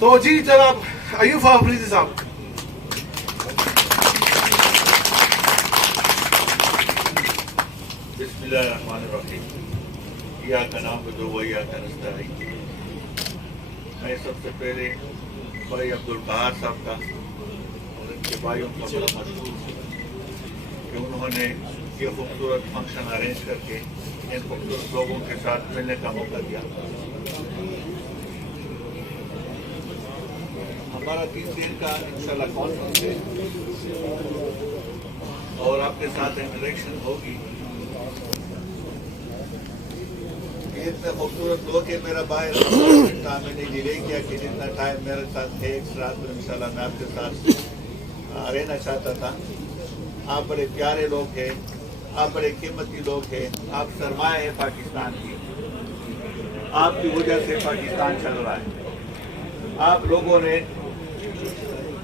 تو جی جناب ایوب آفریدی صاحب. بسم اللہ الرحمن الرحیم. ایاک نعبد و ایاک نستعین. میں سب سے پہلے بھائی عبدالقہار صاحب کا اور ان کے بھائیوں کا بڑا مشکور ہوں کہ انہوں نے یہ خوبصورت فنکشن ارینج کر کے ان خوبصورت لوگوں کے ساتھ ملنے کا موقع دیا. ہمارا 3 دن کا انشاءاللہ کانفرنس ہے اور آپ کے ساتھ انٹریکشن ہوگی. اتنے خوبصورت لوگ ہیں. میرا بھائی میں نے ڈیلے کیا کہ جتنا ٹائم میرے ساتھ ہے ایک رات میں انشاءاللہ میں آپ کے ساتھ رہنا چاہتا تھا. آپ بڑے پیارے لوگ ہیں, آپ بڑے قیمتی لوگ ہیں, آپ سرمایہ ہے پاکستان کی. آپ کی وجہ سے پاکستان چل رہا ہے. آپ لوگوں نے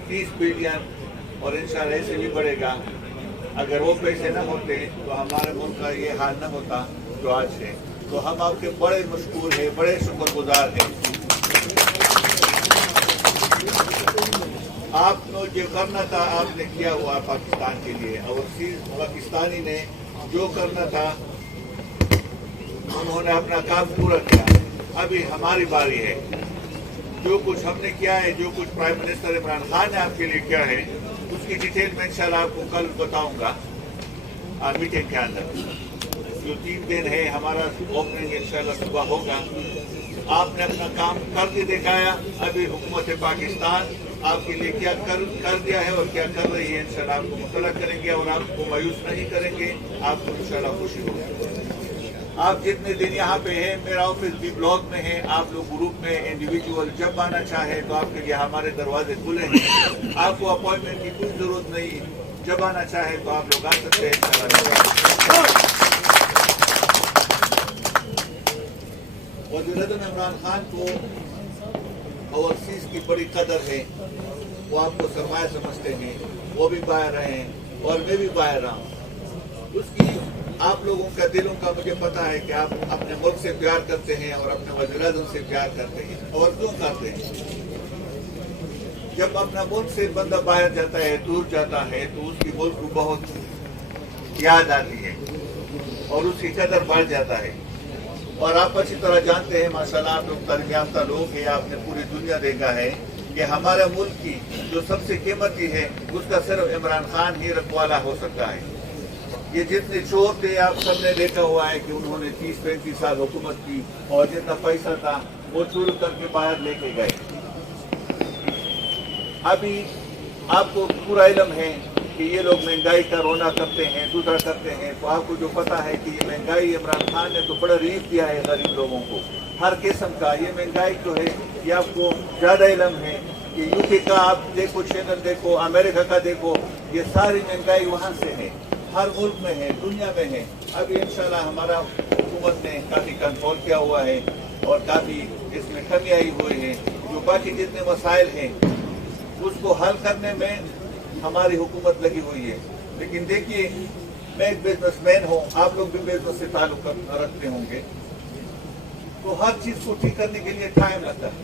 30 بلین اور انشاءاللہ ایسے بھی بڑھے گا. اگر وہ پیسے نہ ہوتے تو ہمارے ملک کا یہ حال نہ ہوتا جو آج ہے. تو ہم آپ کے بڑے مشکور ہیں, بڑے شکر گزار ہیں. آپ نے جو کرنا تھا آپ نے کیا ہوا پاکستان کے لیے, اور پاکستانی نے جو کرنا تھا انہوں نے اپنا کام پورا کیا. ابھی ہماری باری ہے. جو کچھ ہم نے کیا ہے, جو کچھ پرائم منسٹر عمران خان نے آپ کے لیے کیا ہے, اس کی ڈیٹیل میں انشاءاللہ آپ کو کل بتاؤں گا میٹنگ کے اندر. جو 3 دن ہے ہمارا اوپننگ انشاءاللہ صبح ہوگا. آپ نے اپنا کام کر کے دکھایا. ابھی حکومت پاکستان آپ کے لیے کیا کر دیا ہے اور کیا کر رہی ہے انشاءاللہ آپ کو مطلع کریں گے اور آپ کو مایوس نہیں کریں گے. آپ کو انشاءاللہ خوشی ہوگی. آپ جتنے دن یہاں پہ ہیں, میرا آفس بھی بلاک میں ہے. آپ لوگ گروپ میں انڈیویجول جب آنا چاہے تو آپ کے لیے ہمارے دروازے کھلے ہیں. آپ کو اپوائنٹمنٹ کی کوئی ضرورت نہیں. جب آنا چاہے تو آپ لوگ آ سکتے ہیں. وزیر اعظم عمران خان کو اوورسیز کی بڑی قدر ہے. وہ آپ کو سرمایہ سمجھتے ہیں. وہ بھی باہر رہے ہیں اور میں بھی باہر رہا ہوں. اس کی آپ لوگوں کا دلوں کا مجھے پتا ہے کہ آپ اپنے ملک سے پیار کرتے ہیں اور اپنے وزیر اعظم سے پیار کرتے ہیں. اور کیوں کرتے ہیں؟ جب اپنا ملک سے بندہ باہر جاتا ہے, دور جاتا ہے, تو اس کی ملک کو بہت یاد آتی ہے اور اس کی قدر بڑھ جاتا ہے. اور آپ اچھی طرح جانتے ہیں ماشاءاللہ آپ لوگ تعلیم یافتہ لوگ ہیں. آپ نے پوری دنیا دیکھا ہے کہ ہمارے ملک کی جو سب سے قیمتی ہے اس کا صرف عمران خان ہی رکھوالا ہو سکتا ہے. یہ جتنے چور تھے آپ سب نے دیکھا ہوا ہے کہ انہوں نے 30-35 سال حکومت کی اور جتنا پیسہ تھا وہ چور کر کے باہر لے کے گئے. ابھی آپ کو پورا علم ہے کہ یہ لوگ مہنگائی کا رونا کرتے ہیں, دوسرا کرتے ہیں. تو آپ کو جو پتا ہے کہ یہ مہنگائی عمران خان نے تو بڑا ریلیف دیا ہے غریب لوگوں کو ہر قسم کا. یہ مہنگائی جو ہے یہ آپ کو زیادہ علم ہے کہ یو کے کا آپ دیکھو, چینل دیکھو, امریکہ کا دیکھو, یہ ساری مہنگائی وہاں سے ہے. ہر ملک میں ہے, دنیا میں ہے. ابھی انشاءاللہ ہمارا حکومت نے کافی کنٹرول کیا ہوا ہے اور کافی اس میں کمی آئی ہوئی ہے. جو باقی جتنے مسائل ہیں اس کو حل کرنے میں ہماری حکومت لگی ہوئی ہے. لیکن دیکھیے میں ایک بزنس مین ہوں, آپ لوگ بھی بزنس سے تعلق رکھتے ہوں گے, تو ہر چیز کو ٹھیک کرنے کے لیے ٹائم لگتا ہے.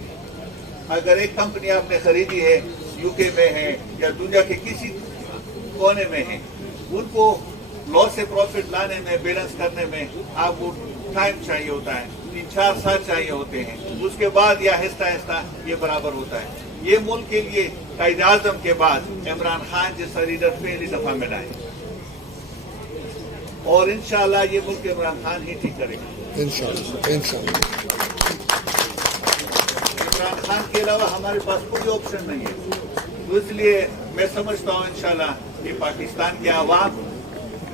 اگر ایک کمپنی آپ نے خریدی ہے, یو کے میں ہے یا دنیا کے کسی کونے میں ہے, ان کو لاس سے پروفٹ لانے میں, بیلنس کرنے میں آپ کو ٹائم چاہیے ہوتا ہے. 3-4 سال چاہیے ہوتے ہیں. اس کے بعد یا آہستہ آہستہ یہ برابر ہوتا ہے. یہ ملک کے لیے قائد اعظم کے بعد عمران خان جیسا لیڈر پہلی دفعہ ملا ہے اور انشاءاللہ یہ ملک عمران خان ہی ٹھیک کرے گا انشاءاللہ. عمران خان کے علاوہ ہمارے پاس کوئی آپشن نہیں ہے. تو اس لیے میں سمجھتا ہوں انشاءاللہ کہ پاکستان کے عوام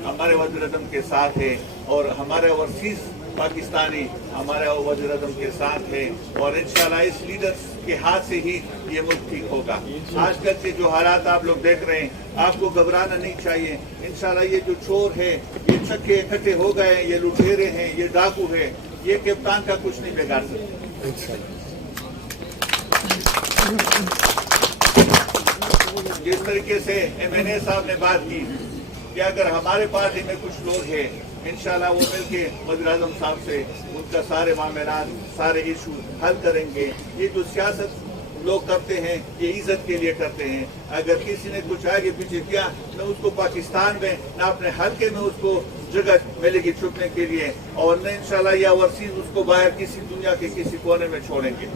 ہمارے وزیر اعظم کے ساتھ ہے اور ہمارے اوورسیز پاکستانی ہمارے وزیر اعظم کے ساتھ ہے. اور انشاءاللہ اس لیڈر کے ہاتھ سے ہی یہ ملک ٹھیک ہوگا. آج کل کے جو حالات آپ لوگ دیکھ رہے ہیں, آپ کو گھبرانا نہیں چاہیے. انشاءاللہ یہ جو چور ہے, یہ چکے اکٹھے ہو گئے, یہ لٹیرے ہیں, یہ ڈاکو ہے, یہ کپتان کا کچھ نہیں بگاڑ سکتے. جس طریقے سے MNA صاحب نے بات کی کہ اگر ہمارے پارٹی میں کچھ لوگ ہیں, انشاءاللہ وہ مل کے وزیر اعظم صاحب سے ان کا سارے معاملات, سارے ایشو حل کریں گے. یہ جو سیاست लोग करते हैं ये इज्जत के लिए करते हैं। अगर किसी ने कुछ आगे पीछे किया न उसको पाकिस्तान में न अपने हल्के में उसको जगह मिलेगी छुपने के लिए, और न इंशाल्लाह या ओवरसीज उसको बाहर किसी दुनिया के किसी कोने में छोड़ेंगे।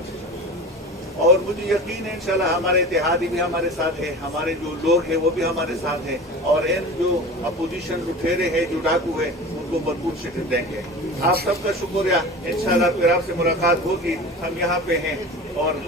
और मुझे यकीन है इंशाल्लाह हमारे इत्तेहादी भी हमारे साथ है, हमारे जो लोग हैं वो भी हमारे साथ हैं, और इन जो अपोजिशन लुटेरे हैं जो डाकू है उनको भरपूर शिकस्त देंगे। आप सबका शुक्रिया। इंशाल्लाह फिर आपसे मुलाकात होगी, हम यहाँ पे हैं और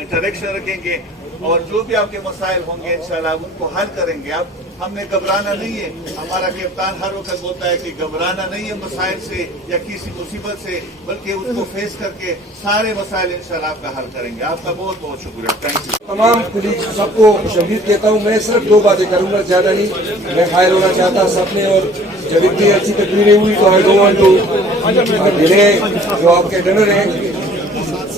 इंटरेक्शन रखेंगे, और जो भी आपके मसाइल होंगे इंशाल्लाह उनको हल करेंगे। अब हमने घबराना नहीं है। हमारा कप्तान हर वक्त बोलता है कि घबराना नहीं है मसाइल से या किसी मुसीबत से, बल्कि उसको फेस करके सारे मसाइल इंशाल्लाह आपका हल करेंगे। आपका बहुत बहुत शुक्रिया। Thank you. तमाम कुलीग सबको खुशआमदीद कहता हूँ। मैं सिर्फ 2 बातें करूँगा, ज़्यादा नहीं। मैं हायर होना चाहता सबने, और जब इतनी अच्छी तकरीरें हुई तो I don't want to delay जो आपके डिनर है।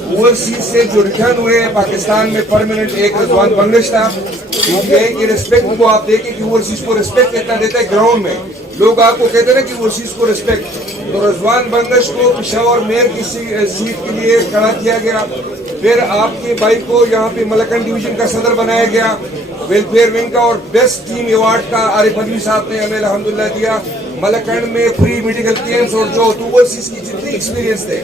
ओवरसीज से जो रिटर्न हुए पाकिस्तान में परमानेंट, एक रजवान बंगश था, कि रिस्पेक्ट को आप देखें कि ओवरसीज को रिस्पेक्ट कितना देता है ग्राउंड में। लोग आपको कहते हैं ना कि ओवरसीज को रिस्पेक्ट, तो रजवान बंगश को पेशावर मेयर की सीट के लिए खड़ा किया गया। फिर आपके भाई को यहाँ पे मलकन डिवीजन का सदर बनाया गया वेलफेयर विंग का, और बेस्ट टीम अवार्ड का आरिफ अदवी साहब ने हमें अल्हम्दुलिल्लाह दिया। मलकन में फ्री मेडिकल कैंप्स और जो ओवरसीज की जितनी एक्सपीरियंस थे।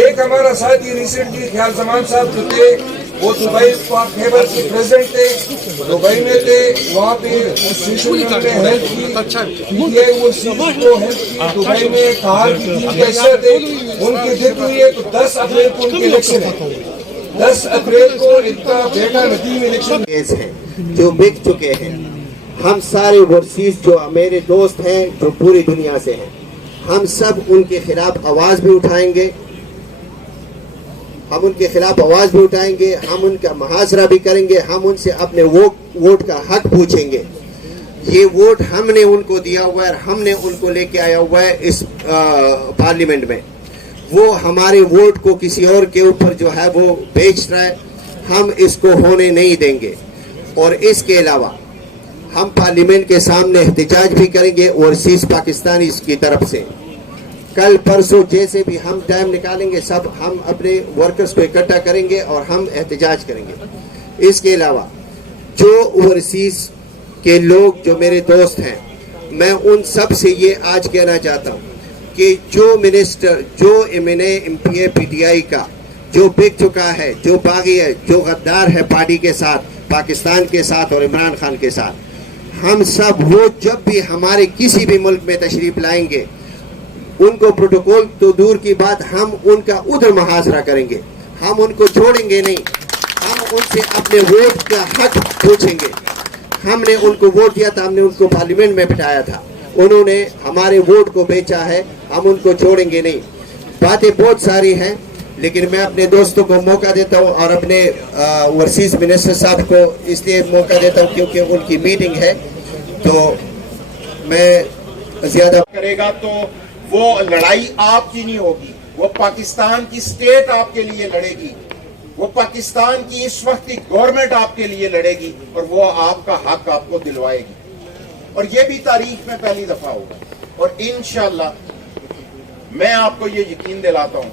एक हमारा साथी रिसेंटली ख्याल जमान साहब जो थे वो दुबई खैबर के प्रेसिडेंट थे, दुबई में थे, वहाँ पे हेल्प की, दुबई में कहा कि टीम कैसे थे, उनकी जित हुई है। तो 10 अप्रैल को उनके इलेक्शन है, 10 अप्रैल को इनका बेटा नदीम इलेक्शन है जो बिक चुके हैं। हम सारे ओवरसीज जो मेरे दोस्त हैं जो पूरी दुनिया से हैं, हम सब उनके खिलाफ आवाज भी उठाएंगे, हम उनके खिलाफ आवाज भी उठाएंगे, हम उनका मुहासरा भी करेंगे, हम उनसे अपने वोट का हक पूछेंगे। ये वोट हमने उनको दिया हुआ है, हमने उनको लेके आया हुआ है इस पार्लियामेंट में। वो हमारे वोट को किसी और के ऊपर जो है वो बेच रहा है, हम इसको होने नहीं देंगे। और इसके अलावा हम पार्लियामेंट के सामने एहतजाज भी करेंगे ओवरसीज पाकिस्तानी की तरफ से। कल परसों जैसे भी हम टाइम निकालेंगे, सब हम अपने वर्कर्स को इकट्ठा करेंगे और हम एहतजाज करेंगे। इसके अलावा जो ओवरसीज के लोग जो मेरे दोस्त हैं, मैं उन सब से ये आज कहना चाहता हूँ कि जो मिनिस्टर, जो MPA PTI का जो बिक चुका है, जो बागी है, जो गद्दार है पार्टी के साथ, पाकिस्तान के साथ और इमरान खान के साथ, हम सब वो जब भी हमारे किसी भी मुल्क में तशरीफ लाएंगे, उनको प्रोटोकॉल तो दूर की बात, हम उनका उधर मुहासरा करेंगे, हम उनको छोड़ेंगे नहीं। हम उनसे अपने वोट का हक पूछेंगे। हमने उनको वोट दिया था, हमने उनको पार्लियामेंट में बिठाया था, उन्होंने हमारे वोट को बेचा है, हम उनको छोड़ेंगे नहीं। बातें बहुत सारी हैं, लेकिन मैं अपने दोस्तों को मौका देता हूं और अपने ओवरसीज मिनिस्टर साहब को इसलिए मौका देता हूं क्योंकि उनकी मीटिंग है, तो मैं ज्यादा करेगा तो वो लड़ाई आपकी नहीं होगी, वो पाकिस्तान की स्टेट आपके लिए लड़ेगी, वो पाकिस्तान की इस वक्त की गवर्नमेंट आपके लिए लड़ेगी, और वो आपका हक आपको दिलवाएगी। और ये भी तारीख में पहली दफा होगा। और इंशाल्लाह मैं आपको ये यकीन दिलाता हूं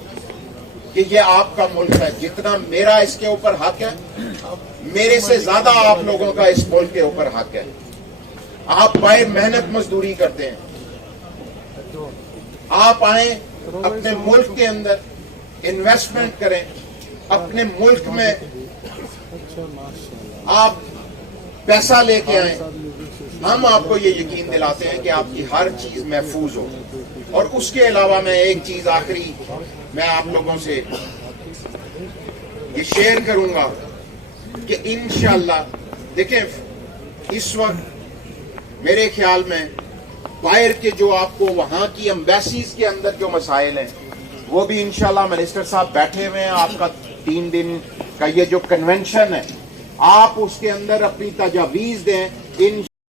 कि ये आपका मुल्क है। जितना मेरा इसके ऊपर हक है, मेरे से ज्यादा आप लोगों का इस मुल्क के ऊपर हक है। आप आए, मेहनत मजदूरी करते हैं, आप आए अपने मुल्क के अंदर इन्वेस्टमेंट करें, अपने मुल्क में आप पैसा लेके आए। हम आपको ये यकीन दिलाते हैं कि आपकी हर चीज महफूज हो। और उसके अलावा मैं एक चीज आखिरी मैं आप लोगों से ये शेयर करूंगा कि इंशाल्लाह देखें, इस वक्त मेरे ख्याल में बाहर के जो आपको वहां की एम्बेसीज के अंदर जो मसाइल हैं, वो भी इंशाल्लाह मिनिस्टर साहब बैठे हुए हैं। आपका 3 दिन का ये जो कन्वेंशन है, आप उसके अंदर अपनी तजावीज दें। इन